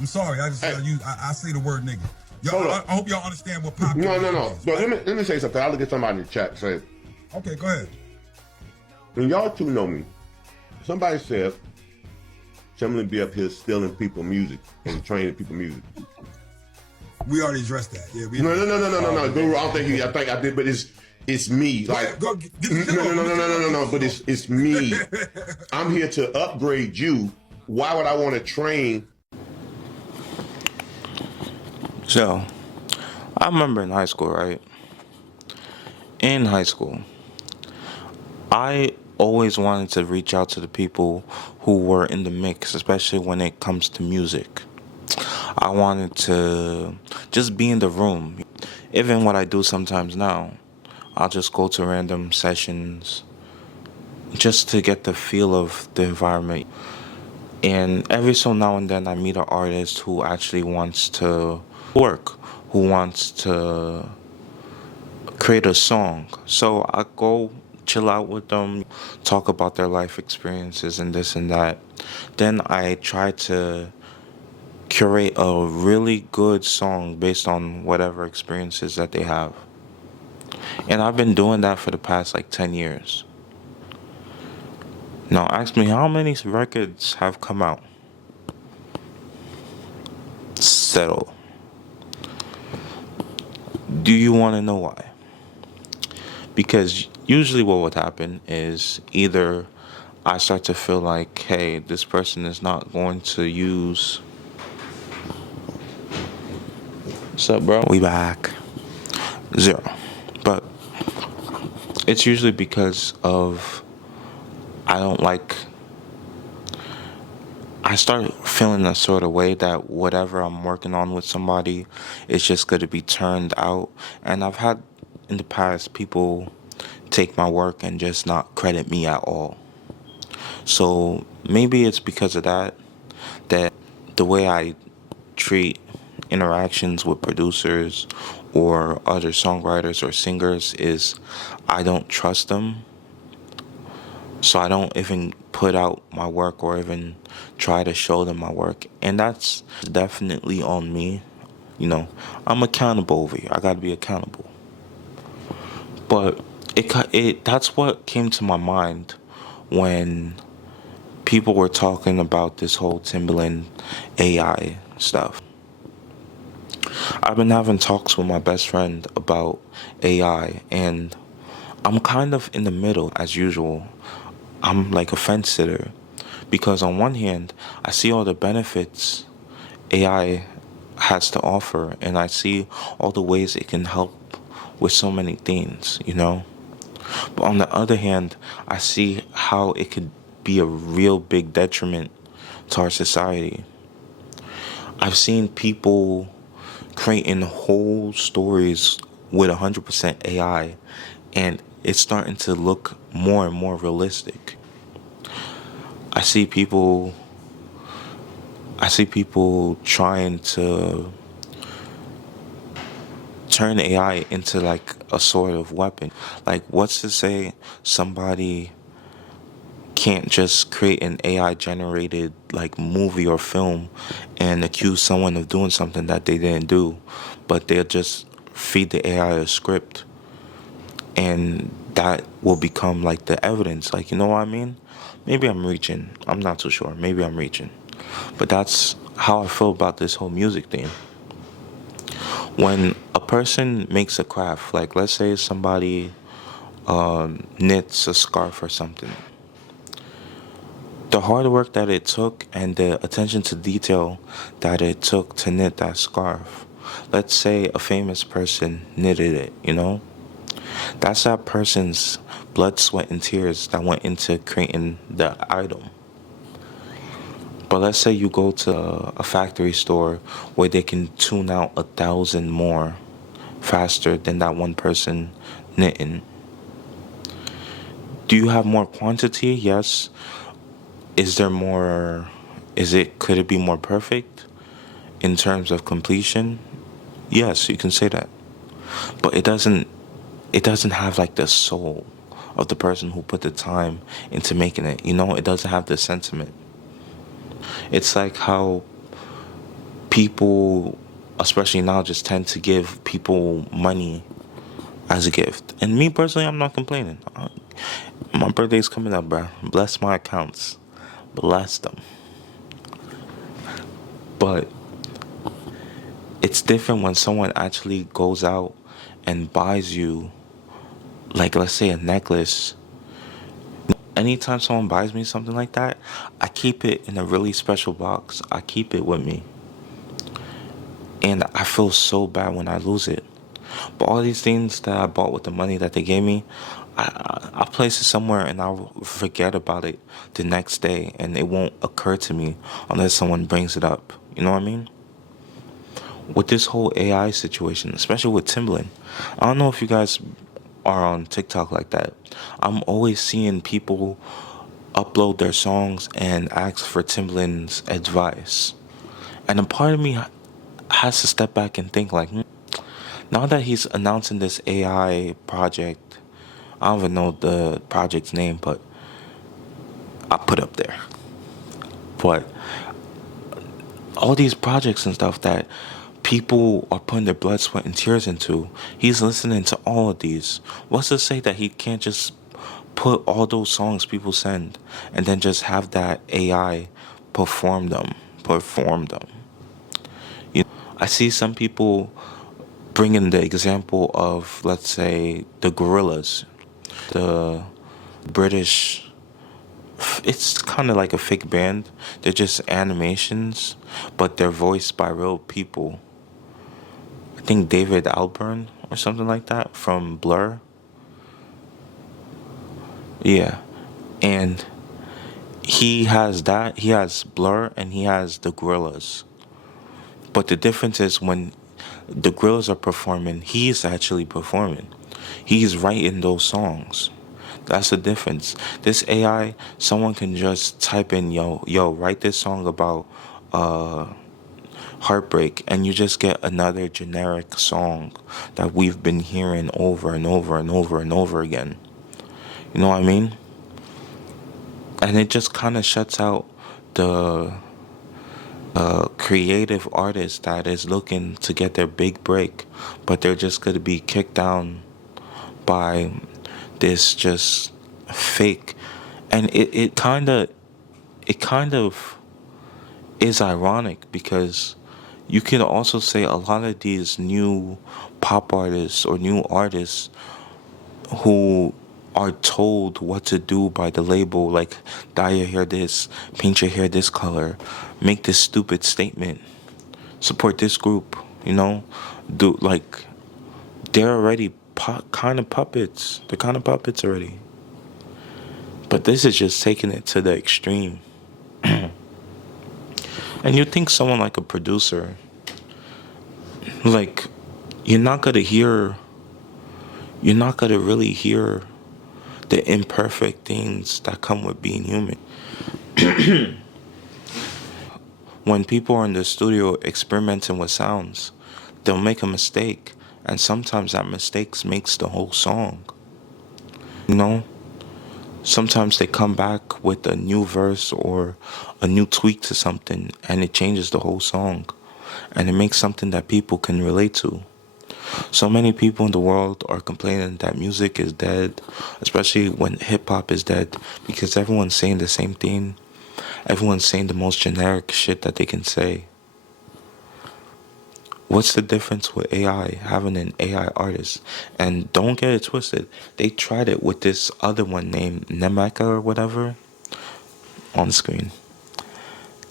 I'm sorry. I say the word nigga. Y'all, I hope y'all understand what pop. No. But let me say something. I'll look at somebody in the chat and say, okay, go ahead. And y'all two know me. Somebody said, Timbaland be up here stealing people music and training people music. We already addressed that. Yeah, No. Guru, I don't think I think I did, but it's me. Like, no. But it's me. I'm here to upgrade you. Why would I want to train? So, I remember in high school, right? In high school, I always wanted to reach out to the people who were in the mix, especially when it comes to music. I wanted to just be in the room. Even what I do sometimes now, I'll just go to random sessions just to get the feel of the environment. And every so now and then I meet an artist who actually wants to work, who wants to create a song. So I go chill out with them, talk about their life experiences and this and that. Then I try to curate a really good song based on whatever experiences that they have. And I've been doing that for the past like 10 years. Now ask me, how many records have come out? Settle. Do you want to know why? Because usually what would happen is either I start to feel like, hey, this person is not going to use... What's up, bro? We back. 0. But it's usually because of I start feeling a sort of way that whatever I'm working on with somebody is just going to be turned out. And I've had in the past people take my work and just not credit me at all. So maybe it's because of that the way I treat interactions with producers or other songwriters or singers is I don't trust them. So I don't even put out my work or even try to show them my work. And that's definitely on me. You know, I'm accountable over here. I got to be accountable. But that's what came to my mind when people were talking about this whole Timbaland AI stuff. I've been having talks with my best friend about AI, and I'm kind of in the middle as usual. I'm like a fence sitter because on one hand, I see all the benefits AI has to offer, and I see all the ways it can help with so many things, you know? But on the other hand, I see how it could be a real big detriment to our society. I've seen people creating whole stories with 100% AI, and it's starting to look more and more realistic. I see people trying to turn AI into like a sort of weapon. Like, what's to say somebody can't just create an AI generated like movie or film and accuse someone of doing something that they didn't do, but they'll just feed the AI a script and that will become like the evidence. Like, you know what I mean? Maybe I'm reaching. I'm not too sure. Maybe I'm reaching. But that's how I feel about this whole music thing. When a person makes a craft, like let's say somebody knits a scarf or something, the hard work that it took and the attention to detail that it took to knit that scarf, let's say a famous person knitted it, you know? That's that person's blood, sweat, and tears that went into creating the item. But let's say you go to a factory store where they can tune out 1,000 more faster than that one person knitting. Do you have more quantity? Yes. Is there more? Could it be more perfect in terms of completion? Yes, you can say that. But it doesn't have like the soul of the person who put the time into making it. You know, it doesn't have the sentiment. It's like how people, especially now, just tend to give people money as a gift. And me personally, I'm not complaining. My birthday's coming up, bruh. Bless my accounts. Bless them. But it's different when someone actually goes out and buys you, like, let's say a necklace. Anytime someone buys me something like that, I keep it in a really special box. I keep it with me. And I feel so bad when I lose it. But all these things that I bought with the money that they gave me, I place it somewhere and I'll forget about it the next day, and it won't occur to me unless someone brings it up. You know what I mean? With this whole AI situation, especially with Timbaland, I don't know if you guys are on TikTok like that. I'm always seeing people upload their songs and ask for Timbaland's advice. And a part of me has to step back and think like, now that he's announcing this AI project, I don't even know the project's name, but I put up there. But all these projects and stuff that people are putting their blood, sweat, and tears into, he's listening to all of these. What's to say that he can't just put all those songs people send and then just have that AI perform them? You know, I see some people bringing the example of, let's say, the Gorillas, the British. It's kind of like a fake band. They're just animations, but they're voiced by real people. I think David Albarn or something like that from Blur. Yeah. And he has that. He has Blur and he has the Gorillas. But the difference is when the Gorillas are performing, he's actually performing. He's writing those songs. That's the difference. This AI, someone can just type in, yo, write this song about heartbreak, and you just get another generic song that we've been hearing over and over and over and over again. You know what I mean? And it just kind of shuts out the creative artist that is looking to get their big break, but they're just going to be kicked down by this just fake. And it kind of is ironic because you can also say a lot of these new pop artists or new artists who are told what to do by the label, like dye your hair this, paint your hair this color, make this stupid statement, support this group, do like they're already kind of puppets. They're kind of puppets already. But this is just taking it to the extreme. And you think someone like a producer, like, you're not gonna hear, you're not gonna really hear the imperfect things that come with being human. When people are in the studio experimenting with sounds, they'll make a mistake, and sometimes that mistake makes the whole song. You know? Sometimes they come back with a new verse or a new tweak to something, and it changes the whole song. And it makes something that people can relate to. So many people in the world are complaining that music is dead, especially when hip hop is dead, because everyone's saying the same thing. Everyone's saying the most generic shit that they can say. What's the difference with AI, having an AI artist? And don't get it twisted, they tried it with this other one named Nemeka or whatever on screen.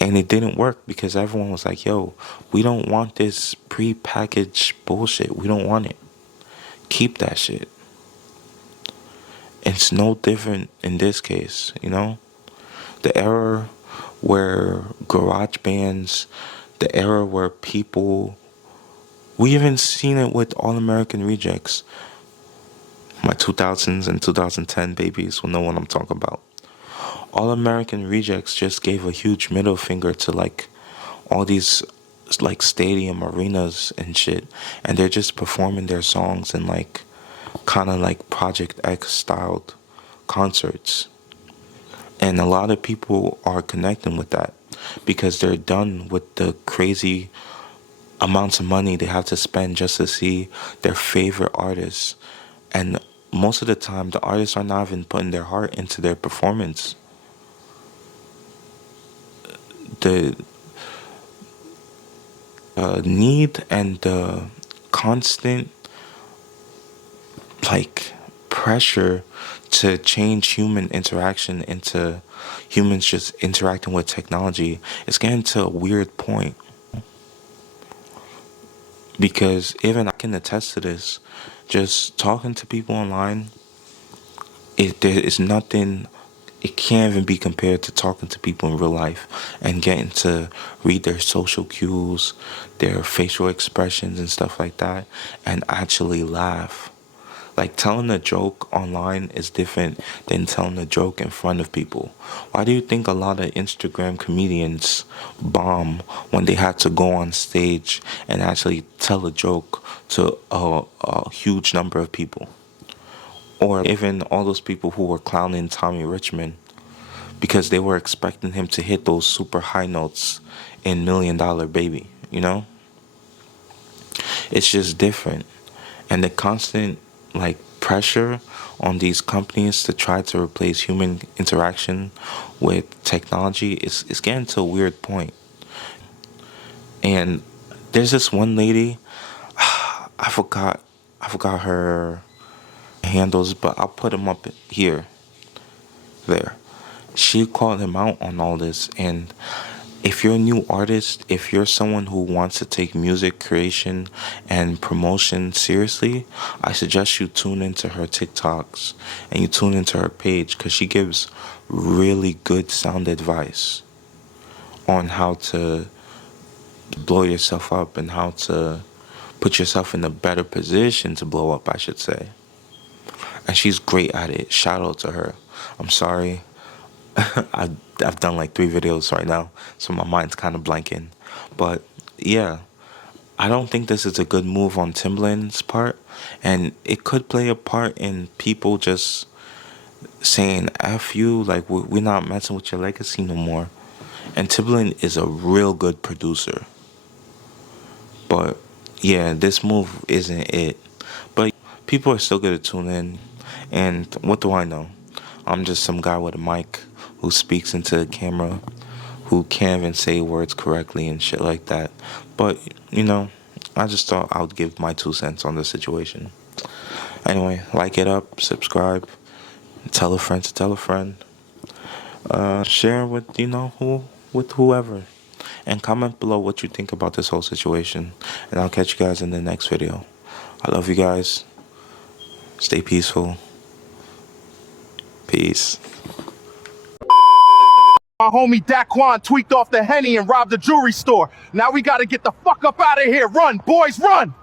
And it didn't work because everyone was like, yo, we don't want this pre-packaged bullshit. We don't want it. Keep that shit. It's no different in this case, The era where garage bands, the era where people, we even seen it with All American Rejects. My 2000s and 2010 babies will know what I'm talking about. All American Rejects just gave a huge middle finger to like all these like stadium arenas and shit, and they're just performing their songs in like kind of like Project X styled concerts. And a lot of people are connecting with that because they're done with the crazy amounts of money they have to spend just to see their favorite artists. And most of the time, the artists are not even putting their heart into their performance. The need and the constant, like, pressure to change human interaction into humans just interacting with technology is getting to a weird point. Because even I can attest to this, just talking to people online, there is nothing, it can't even be compared to talking to people in real life and getting to read their social cues, their facial expressions and stuff like that, and actually laugh. Like, telling a joke online is different than telling a joke in front of people. Why do you think a lot of Instagram comedians bomb when they had to go on stage and actually tell a joke to a huge number of people? Or even all those people who were clowning Tommy Richmond because they were expecting him to hit those super high notes in Million Dollar Baby, you know? It's just different. And the constant, like, pressure on these companies to try to replace human interaction with technology is getting to a weird point. And there's this one lady, I forgot her handles, but I'll put them up here, there. She called him out on all this. And if you're a new artist, if you're someone who wants to take music creation and promotion seriously, I suggest you tune into her TikToks and you tune into her page, because she gives really good sound advice on how to blow yourself up and how to put yourself in a better position to blow up, I should say. And she's great at it. Shout out to her. I'm sorry. I've done like 3 videos right now, so my mind's kind of blanking. But yeah, I don't think this is a good move on Timbaland's part, and it could play a part in people just saying "F you," like, we're not messing with your legacy no more. And Timbaland is a real good producer. But yeah, this move isn't it. But people are still gonna tune in, and what do I know? I'm just some guy with a mic who speaks into the camera, who can't even say words correctly and shit like that. But, I just thought I would give my 2 cents on the situation. Anyway, like it up, subscribe, tell a friend to tell a friend, share with, with whoever. And comment below what you think about this whole situation. And I'll catch you guys in the next video. I love you guys. Stay peaceful. Peace. My homie Daquan tweaked off the Henny and robbed a jewelry store. Now we gotta get the fuck up out of here. Run, boys, run!